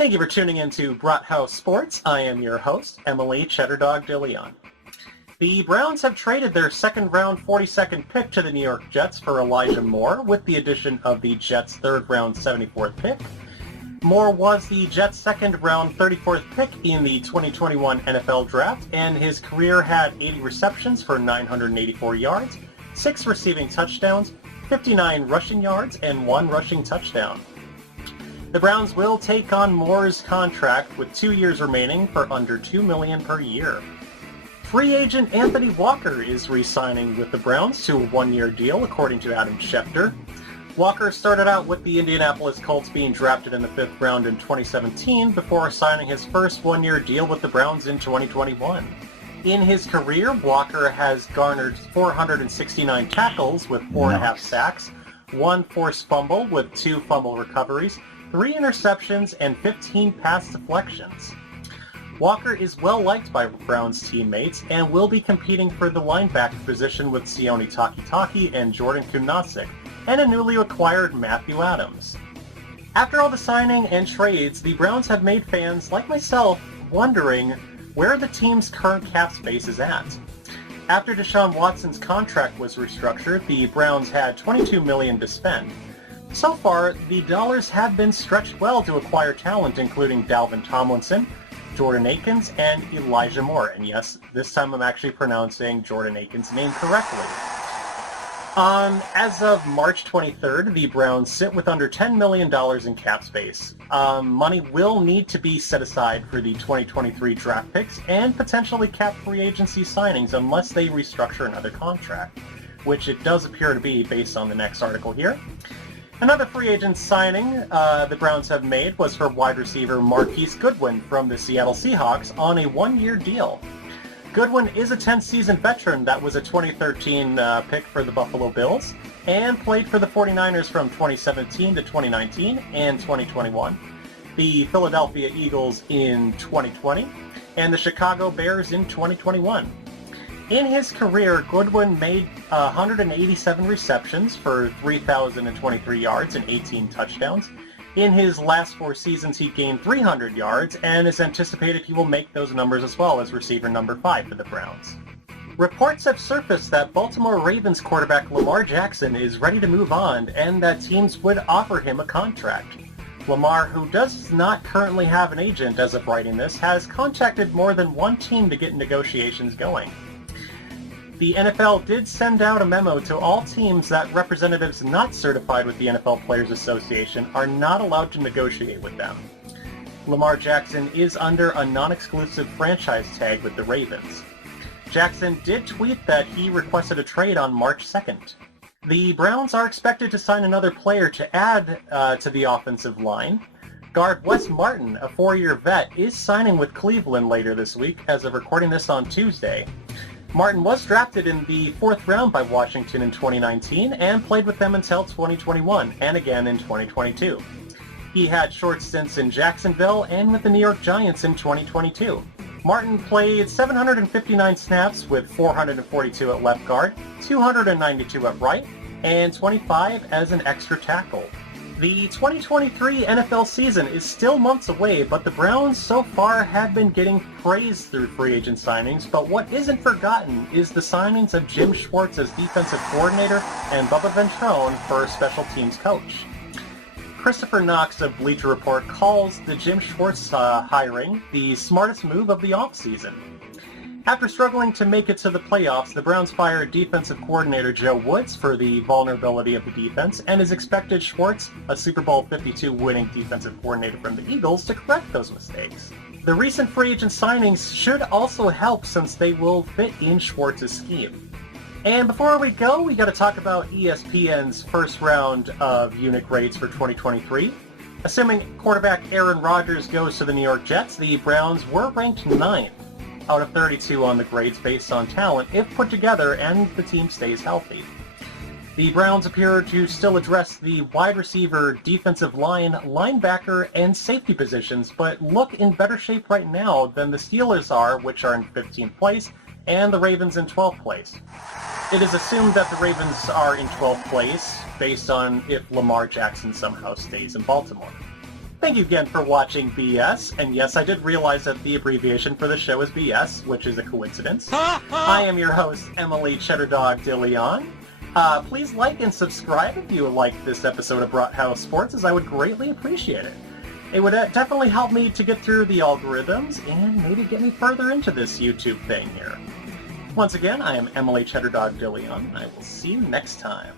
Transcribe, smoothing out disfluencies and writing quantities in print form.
Thank you for tuning in to Brathouse Sports. I am your host, Emily Cheddardog DeLeon. The Browns have traded their second-round 42nd pick to the New York Jets for Elijah Moore, with the addition of the Jets' third-round 74th pick. Moore was the Jets' second-round 34th pick in the 2021 NFL Draft, and his career had 80 receptions for 984 yards, 6 receiving touchdowns, 59 rushing yards, and 1 rushing touchdown. The Browns will take on Moore's contract with 2 years remaining for under $2 million per year. Free agent Anthony Walker is re-signing with the Browns to a 1-year deal, according to Adam Schefter. Walker started out with the Indianapolis Colts, being drafted in the 5th round in 2017 before signing his first 1-year deal with the Browns in 2021. In his career, Walker has garnered 469 tackles with 4.5 sacks, 1 forced fumble with 2 fumble recoveries, 3 interceptions, and 15 pass deflections. Walker is well liked by Browns teammates and will be competing for the linebacker position with Sione Takitaki and Jordan Kunasik, and a newly acquired Matthew Adams. After all the signing and trades, the Browns have made fans like myself wondering where the team's current cap space is at. After Deshaun Watson's contract was restructured, the Browns had $22 million to spend. So far, the dollars have been stretched well to acquire talent including Dalvin Tomlinson, Jordan Akins, and Elijah Moore. And yes, this time I'm actually pronouncing Jordan Akins' name correctly. As of March 23rd, the Browns sit with under $10 million in cap space. Money will need to be set aside for the 2023 draft picks and potentially cap free agency signings unless they restructure another contract, which it does appear to be based on the next article here. Another free agent signing the Browns have made was for wide receiver Marquis Goodwin from the Seattle Seahawks on a 1-year deal. Goodwin is a 10th-season veteran that was a 2013 pick for the Buffalo Bills and played for the 49ers from 2017 to 2019 and 2021, the Philadelphia Eagles in 2020, and the Chicago Bears in 2021. In his career, Goodwin made 187 receptions for 3,023 yards and 18 touchdowns. In his last 4 seasons, he gained 300 yards, and is anticipated he will make those numbers as well as receiver number 5 for the Browns. Reports have surfaced that Baltimore Ravens quarterback Lamar Jackson is ready to move on, and that teams would offer him a contract. Lamar, who does not currently have an agent as of writing this, has contacted more than one team to get negotiations going. The NFL did send out a memo to all teams that representatives not certified with the NFL Players Association are not allowed to negotiate with them. Lamar Jackson is under a non-exclusive franchise tag with the Ravens. Jackson did tweet that he requested a trade on March 2nd. The Browns are expected to sign another player to add to the offensive line. Guard Wes Martin, a 4-year vet, is signing with Cleveland later this week as of recording this on Tuesday. Martin was drafted in the 4th round by Washington in 2019 and played with them until 2021 and again in 2022. He had short stints in Jacksonville and with the New York Giants in 2022. Martin played 759 snaps with 442 at left guard, 292 at right, and 25 as an extra tackle. The 2023 NFL season is still months away, but the Browns so far have been getting praise through free agent signings, but what isn't forgotten is the signings of Jim Schwartz as defensive coordinator and Bubba Ventrone for special teams coach. Christopher Knox of Bleacher Report calls the Jim Schwartz hiring the smartest move of the offseason. After struggling to make it to the playoffs, the Browns fired defensive coordinator Joe Woods for the vulnerability of the defense, and is expected Schwartz, a Super Bowl 52 winning defensive coordinator from the Eagles, to correct those mistakes. The recent free agent signings should also help since they will fit in Schwartz's scheme. And before we go, we got to talk about ESPN's first round of unit grades for 2023. Assuming quarterback Aaron Rodgers goes to the New York Jets, the Browns were ranked 9th out of 32 on the grades based on talent if put together and the team stays healthy. The Browns appear to still address the wide receiver, defensive line, linebacker, and safety positions, but look in better shape right now than the Steelers are, which are in 15th place, and the Ravens in 12th place. It is assumed that the Ravens are in 12th place based on if Lamar Jackson somehow stays in Baltimore. Thank you again for watching BS, and yes, I did realize that the abbreviation for the show is BS, which is a coincidence. I am your host, Emily Cheddardog DeLeon. Please like and subscribe if you like this episode of Brathouse Sports, as I would greatly appreciate it. It would definitely help me to get through the algorithms and maybe get me further into this YouTube thing here. Once again, I am Emily Cheddardog DeLeon. I will see you next time.